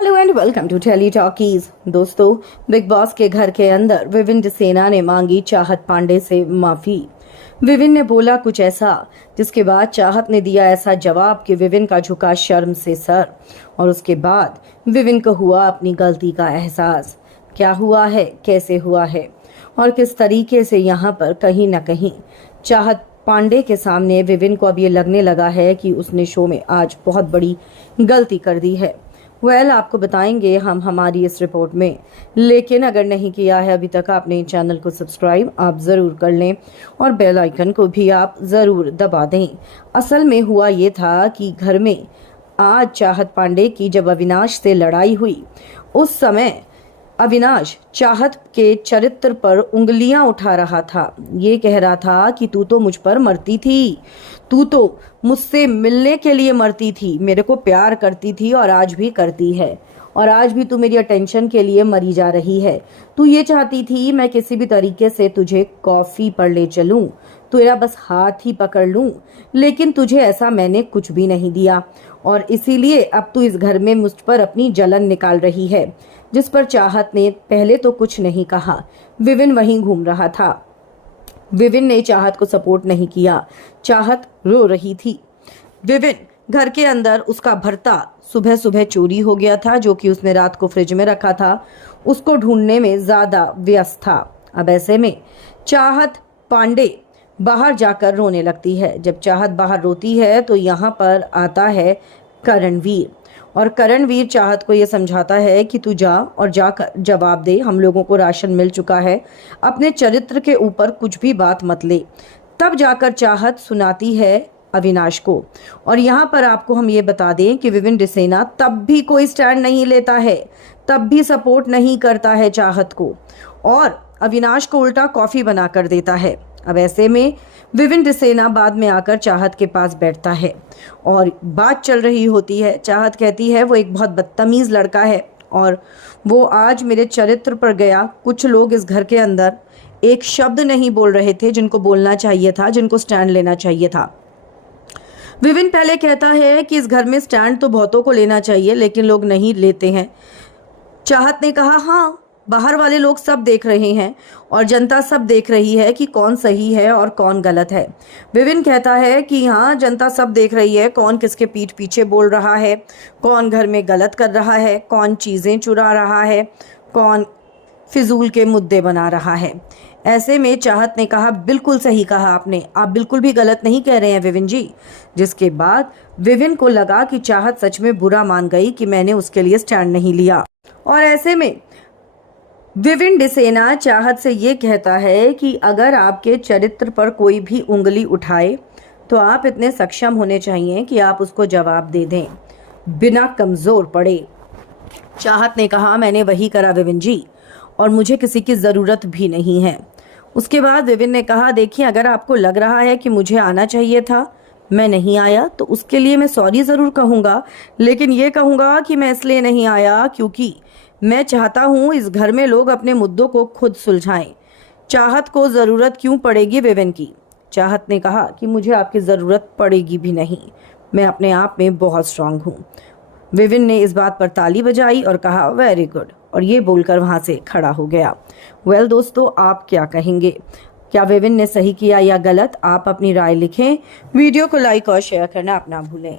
Hello and welcome to tele talkies. दोस्तों, Bigg Boss के घर के अंदर विविन डिसेना ने मांगी चाहत पांडे से माफी। विविन ने बोला कुछ ऐसा जिसके बाद चाहत ने दिया ऐसा जवाब कि विविन का झुका शर्म से सर। और उसके बाद विविन को हुआ अपनी गलती का एहसास। क्या हुआ है, कैसे हुआ है और किस तरीके से यहाँ पर कहीं न कहीं चाहत पांडे के सामने विविन को अब ये लगने लगा है कि उसने शो में आज बहुत बड़ी गलती कर दी है। आपको बताएंगे हम हमारी इस रिपोर्ट में। लेकिन अगर नहीं किया है अभी तक आपने चैनल को सब्सक्राइब आप ज़रूर कर लें और बेल आइकन को भी आप ज़रूर दबा दें। असल में हुआ ये था कि घर में आज चाहत पांडे की जब अविनाश से लड़ाई हुई, उस समय अविनाश चाहत के चरित्र पर उंगलियां उठा रहा था। ये कह रहा था कि तू तो मुझ पर मरती थी, तू तो मुझसे मिलने के लिए मरती थी, मेरे को प्यार करती थी और आज भी करती है, और आज भी तू मेरी अटेंशन के लिए मरी जा रही है। तू ये चाहती थी मैं किसी भी तरीके से तुझे कॉफी पर ले चलूं, तेरा बस हाथ ही पकड़ लूं, लेकिन तुझे ऐसा मैंने कुछ भी नहीं दिया और इसीलिए अब तू इस घर में मुझ पर अपनी जलन निकाल रही है। जिस पर चाहत ने पहले तो कुछ नहीं कहा। विविन वहीं घूम रहा था। विविन ने चाहत को सपोर्ट नहीं किया। चाहत रो रही थी। विविन घर के अंदर उसका भरता सुबह सुबह चोरी हो गया था, जो कि उसने रात को फ्रिज में रखा था, उसको ढूंढने में ज्यादा व्यस्त था। अब ऐसे में चाहत पांडे बाहर जाकर रोने लगती है। जब चाहत बाहर रोती है तो यहाँ पर आता है करणवीर, और करणवीर चाहत को ये समझाता है कि तू जा और जाकर जवाब दे, हम लोगों को राशन मिल चुका है, अपने चरित्र के ऊपर कुछ भी बात मत ले। तब जाकर चाहत सुनाती है अविनाश को। और यहाँ पर आपको हम ये बता दें कि विविन डिसेना तब भी कोई स्टैंड नहीं लेता है, तब भी सपोर्ट नहीं करता है चाहत को, और अविनाश को उल्टा कॉफी बना कर देता है। अब ऐसे में विविन डिसेना बाद में आकर चाहत के पास बैठता है और बात चल रही होती है। चाहत कहती है वो एक बहुत बदतमीज लड़का है और वो आज मेरे चरित्र पर गया। कुछ लोग इस घर के अंदर एक शब्द नहीं बोल रहे थे जिनको बोलना चाहिए था, जिनको स्टैंड लेना चाहिए था। विविन पहले कहता है कि इस घर में स्टैंड तो बहुतों को लेना चाहिए लेकिन लोग नहीं लेते हैं। चाहत ने कहा हाँ, बाहर वाले लोग सब देख रहे हैं और जनता सब देख रही है कि कौन सही है और कौन गलत है। विविन कहता है कि हाँ, जनता सब देख रही है कौन किसके पीठ पीछे बोल रहा है, कौन घर में गलत कर रहा है, कौन चीज़ें चुरा रहा है, कौन फिजूल के मुद्दे बना रहा है। ऐसे में चाहत ने कहा बिल्कुल सही कहा आपने, आप बिल्कुल भी गलत नहीं कह रहे हैं विविन जी। जिसके बाद विविन को लगा कि चाहत सच में बुरा मान गई कि मैंने उसके लिए स्टैंड नहीं लिया। और ऐसे में विविन डिसेना चाहत से ये कहता है कि अगर आपके चरित्र पर कोई भी उंगली उठाए तो आप इतने सक्षम होने चाहिए कि आप उसको जवाब दे दें बिना कमज़ोर पड़े। चाहत ने कहा मैंने वही करा विविन जी, और मुझे किसी की ज़रूरत भी नहीं है। उसके बाद विविन ने कहा देखिए, अगर आपको लग रहा है कि मुझे आना चाहिए था, मैं नहीं आया, तो उसके लिए मैं सॉरी ज़रूर कहूँगा, लेकिन ये कहूँगा कि मैं इसलिए नहीं आया क्योंकि मैं चाहता हूँ इस घर में लोग अपने मुद्दों को खुद सुलझाएं। चाहत को ज़रूरत क्यों पड़ेगी विविन की? चाहत ने कहा कि मुझे आपकी ज़रूरत पड़ेगी भी नहीं, मैं अपने आप में बहुत स्ट्रांग हूँ। विविन ने इस बात पर ताली बजाई और कहा वेरी गुड, और ये बोलकर वहाँ से खड़ा हो गया। दोस्तों, आप क्या कहेंगे? क्या विविन ने सही किया या गलत? आप अपनी राय लिखें। वीडियो को लाइक और शेयर करना अपना भूलें।